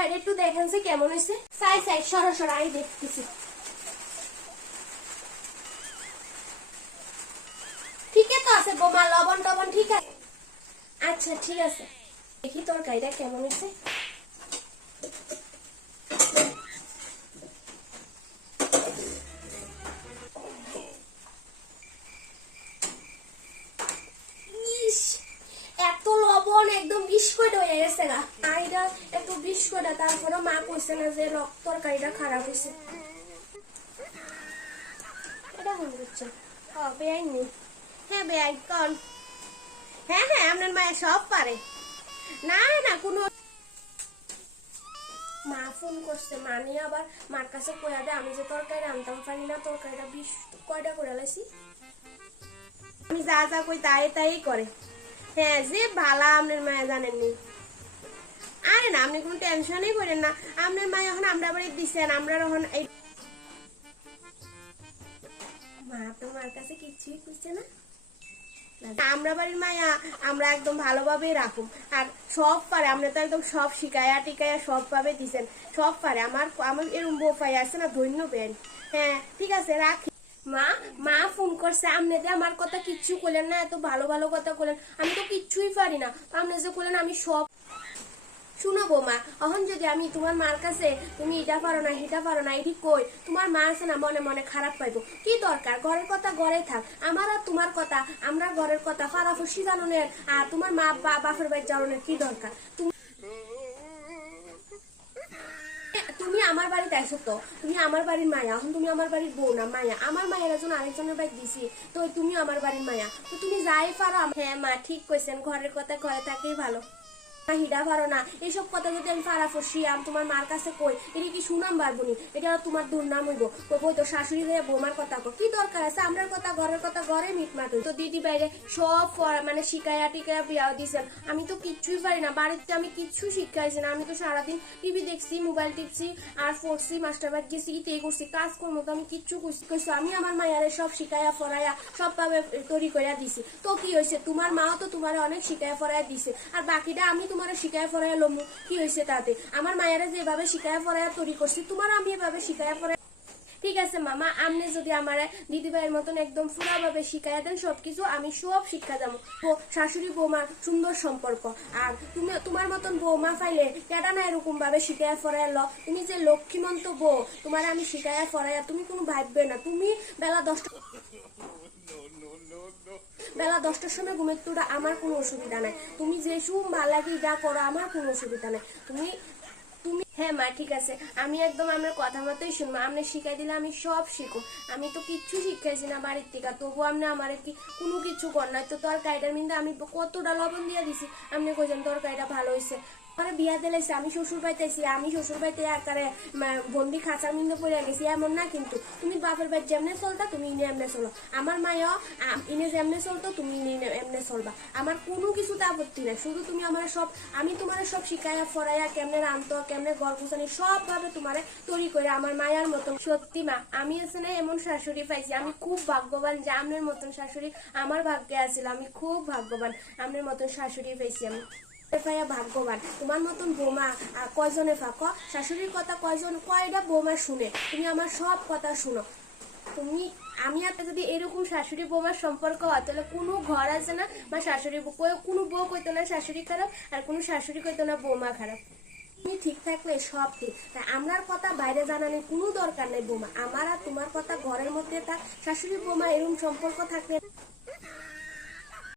তরকারি একটু দেখেন যে কেমন হয়েছে। সাই সাইড সরাসরি আমি দেখতেছি। ঠিকই তো আছে বোমা, লবণ টবণ ঠিক আছে? আচ্ছা ঠিক আছে। দেখি তরকারিটা কেমন হয়েছে। একদম বিস্কুট হয়ে গেছে গা। আইডা এত বিস্কুট তারপরে মা কইছে না যে রক্ত তরকারিটা খারাপ হয়েছে এটা দিচ্ছে ও বেআইন নেই হ্যাঁ বেআইন, কন। হ্যাঁ হ্যাঁ আপনার মায়ের সব পারে। না না, কোনো মা ফোন করছে মা নিয়ে আবার মার কাছে কয়া দেয়, আমি যে তরকারি আনতাম পারি না, তরকারিটা বিশ কয়টা করে লাইছি? আমি যা যা কই তাই তাই করে। হ্যাঁ যে আপনার মায়া জানেননি। আরে না, আপনি কোনো টেনশনই করেন না। আপনার এখন আমরা দিচ্ছেন আমরা এখন এই মা, তোমার কাছে কিছুই খুঁজছে না? আমরা বাড়ির মায়া, আমরা একদম ভালোভাবেই রাখুম। আর সব পারে আমরা তো একদম সব শিকায়া টিকায়া সব ভাবে দিছেন। সব পারে, আমার আমার এরম বউ পাই আছে না, ধন্য বেন হ্যাঁ ঠিক আছে, রাখি। মা মা ফোন করছে, আপনি যে আমার কথা কিচ্ছু করলেন না, এত ভালো ভালো কথা করলেন, আমি তো কিচ্ছুই পারি না। আপনি যে করলেন, আমি সব শুনো বৌমা, এখন যদি আমি তোমার মার কাছে, তুমি এটা পারো না, সেটা পারো না, এটি কই? তোমার মা আছে না, মনে মনে খারাপ পাইবো। কি দরকার? ঘরের কথা ঘরে থাক। আমার আর তোমার কথা, আমরা ঘরের কথা, ফারাফসি জাননের আর তোমার মা বাপের বাড়ি জাননের কি দরকার? তুমি আমার বাড়িতে আইসো তো। তুমি আমার বাড়ির মায়া এখন তুমি আমার বাড়ির বউ না, মায়া। আমার মায়ের একজন আরেকজনের বাইক দিছি, তো তুমি আমার বাড়ির মায়া। তো তুমি যাই পারো হ্যাঁ মা, ঠিক কইছেন, ঘরের কথা ঘরে থাকেই ভালো। হিডা পারো না। এইসব কথা যদি আমি ফারা ফসি আম তোমার মার কাছে কই? এটা কি শুনাম পারবনি এটা তোমার দুর্নাম হইব। কই তো শাশুড়ি হয়ে বৌমার কথা কো কি দরকার আছে? আমরার কথা, ঘরের কথা, ঘরে মিটমাট তো দিদি বাইরে সব মানে শিকায়া টিকায়া বিয়াও দিছেন। আমি তো কিচ্ছুই পারি না। বাড়িতে আমি কিচ্ছু শিখাইছি না। আমি তো সারাদিন টিভি দেখছি, মোবাইল টিপছি, আর পড়ছি মাস্টার বাড়ি গেছি ইতে করছি কাজ করব তো আমি কিচ্ছু কইছি আমি আমার মায়ারে সব শিখাইয়া, ফরাইয়া, সব ভাবে তৈরি করিয়া দিছি। তো কি হয়েছে তোমার মাও তো তোমার অনেক শিখাইয়া, ফরাইয়া দিছে। আর বাকিটা আমি তোমার শিখাইয়া ফরাইয়া লমু। কি হয়েছে তাতে? আমার মায়েরা যেভাবে শিখাইয়া ফরাইয়া তৈরি করছি তোমার আমি এভাবে শিখাইয়া ফরাইয়া ঠিক আছে মামা আপনি যদি আমার দিদিভাইয়ের মতন একদম পুরাভাবে শিখাইয়া দেন সবকিছু, আমি সব শিক্ষা যাব শাশুড়ি বৌমার সুন্দর সম্পর্ক। আর তুমি তোমার মতন বৌমা পাইলে কেটা না এরকম ভাবে শিখাইয়া ফরাইয়া ল। তুমি যে লক্ষ্মীমন্ত বউ, তোমার আমি শিখাইয়া ফরাইয়া তুমি কোনো ভাববে না। তুমি বেলা দশটা বেলা দশটার সময় ঘুমের তোরা আমার কোনো অসুবিধা নাই। তুমি যে সুম ভালো লাগে যা করো, আমার কোনো অসুবিধা নাই। তুমি তুমি হ্যাঁ মা, ঠিক আছে। আমি একদম আমার কথা মতোই শুনব। আপনি শিখাই দিলে আমি সব শিখো। আমি তো কিচ্ছু শিখাইছি না বাড়ির থেকে। তবু আপনি আমার কি কোনো কিছু কর নাই। তো তরকারিটার মিন্দা আমি কতটা লবণ দিয়ে দিছি, আপনি কইছেন তরকারিটা ভালো হয়েছে আমার বিয়া দিলাইছে আমি শ্বশুর আইছি আমি শ্বশুর বাড়িতে একারে বন্দি খাঁচার মিন্দে পড়ে গেছি এমন না কিন্তু। তুমি বাপের বাড়ি যেমনে চলতা, তুমি ইনে এমনে চলো। আমার মায়ও ইনে যেমনে চলতো, তুমি ইনে এমনে চলবা। আমার কোনো কিছুতে আপত্তি নাই। শুধু তুমি আমার সব, আমি তোমার সব শিখাইয়া, ফরাইয়া, কেমনে রান্ত কেমনে গর্ভসানি সব ভাবে তোমারে তৈরি করে আমার মায়ার মতন। সত্যি মা, আমি আছে না এমন শাশুড়ি পাইছি। আমি খুব ভাগ্যবান যে আপনার মতন শাশুড়ি আমার ভাগ্যে আছিল। আমি খুব ভাগ্যবান আপনার মতন শাশুড়ি পাইছি আমি। পাইয়া ভাগ্যবান। তোমার মতন বৌমা কয়জনে ফাঁক শাশুড়ির কথা কয়জন কয়টা বৌমা শুনে। তুমি আমার সব কথা শুনো। তুমি, আমি আর যদি এরকম শাশুড়ি বৌমার সম্পর্ক হয়, তাহলে কোনো ঘর আছে না? বা শাশুড়ি কোনো বউ কইতো না শাশুড়ি খারাপ আর কোনো শাশুড়ি কইতো না বৌমা খারাপ তুমি ঠিক থাকলে সব ঠিক। তাই আমার কথা বাইরে জানানোর কোনো দরকার নেই বৌমা। আমার আর তোমার কথা ঘরের মধ্যে থাক শাশুড়ি বৌমা এরকম সম্পর্ক থাকলে